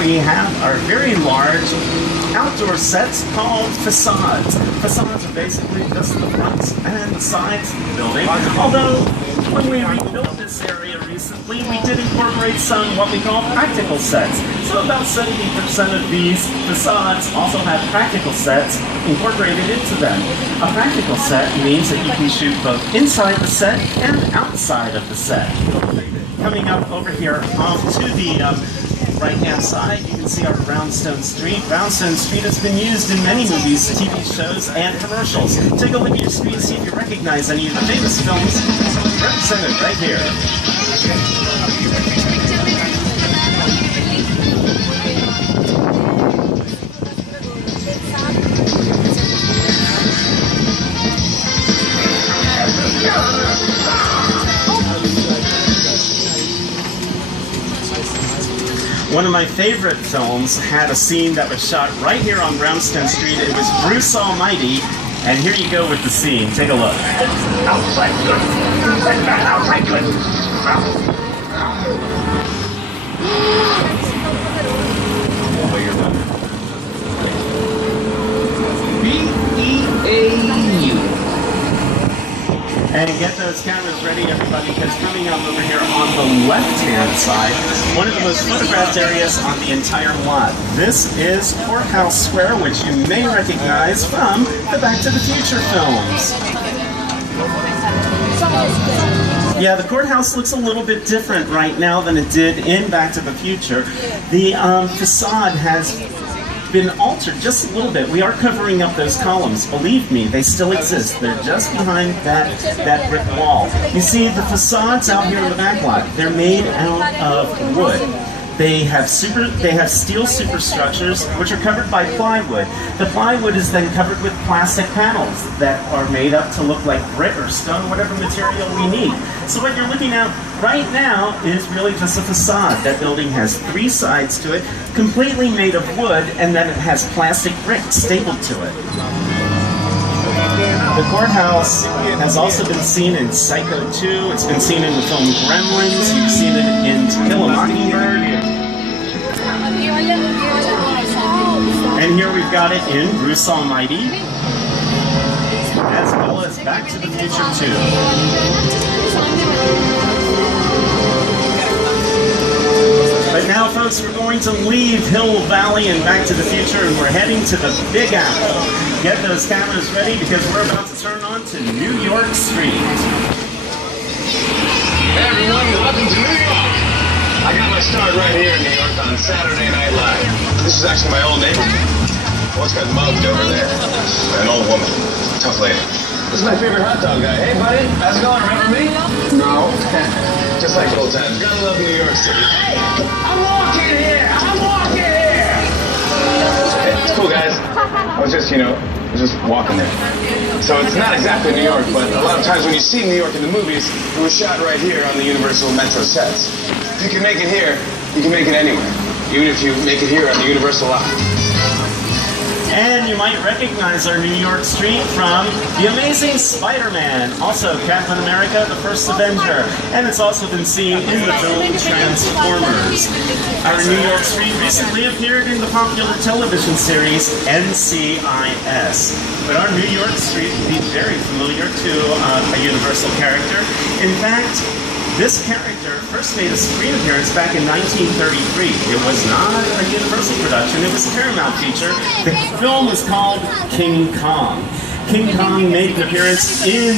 we have are very large outdoor sets called facades. Facades are basically just the fronts and the sides of the building. Although, when we rebuilt this area recently, we did incorporate some what we call practical sets. So about 70% of these facades also have practical sets incorporated into them. A practical set means that you can shoot both inside the set and outside of the set. Coming up over here to the right-hand side, you can see our Brownstone Street. Brownstone Street has been used in many movies, TV shows, and commercials. Take a look at your screen and see if you recognize any of the famous films represented right here. One of my favorite films had a scene that was shot right here on Brownstone Street. It was Bruce Almighty, and here you go with the scene. Take a look. Outside good. Outside good. B-E-A-U. And get those cameras ready, everybody, because coming up over here on the left-hand side, one of the most photographed areas on the entire lot. This is Courthouse Square, which you may recognize from the Back to the Future films. Yeah, the courthouse looks a little bit different right now than it did in Back to the Future. The facade has been altered just a little bit. We are covering up those columns. Believe me, they still exist. They're just behind that brick wall. You see, the facades out here in the back lot, they're made out of wood. They have steel superstructures which are covered by plywood. The plywood is then covered with plastic panels that are made up to look like brick or stone, whatever material we need. So what you're looking at right now is really just a facade. That building has 3 sides to it, completely made of wood, and then it has plastic bricks stapled to it. The courthouse has also been seen in Psycho 2. It's been seen in the film Gremlins. You've seen it in To Kill a Mockingbird. And here we've got it in Bruce Almighty, as well as Back to the Future 2. But now, folks, we're going to leave Hill Valley and Back to the Future, and we're heading to the Big Apple. Get those cameras ready, because we're about to turn on to New York Street. Hey everyone, welcome to New York! I got my start right here in New York on Saturday Night Live. This is actually my old neighborhood. Once got mugged over there. An old woman. Tough lady. This is my favorite hot dog guy. Hey buddy, how's it going? Remember me? No. Just like old times. Gotta love New York City. Hey! I'm walking here! I'm walking here! Hey, it's cool guys. I was just walking there. So it's not exactly New York, but a lot of times when you see New York in the movies, it was shot right here on the Universal Metro sets. If you can make it here, you can make it anywhere. Even if you make it here on the Universal lot. And you might recognize our New York Street from The Amazing Spider-Man, also Captain America, the First Avenger, and it's also been seen in the film Transformers. Our New York Street recently appeared in the popular television series NCIS. But our New York Street would be very familiar to a Universal character. In fact, this character first made a screen appearance back in 1933. It was not a Universal production, it was a Paramount feature. The film was called King Kong. King Kong made an appearance in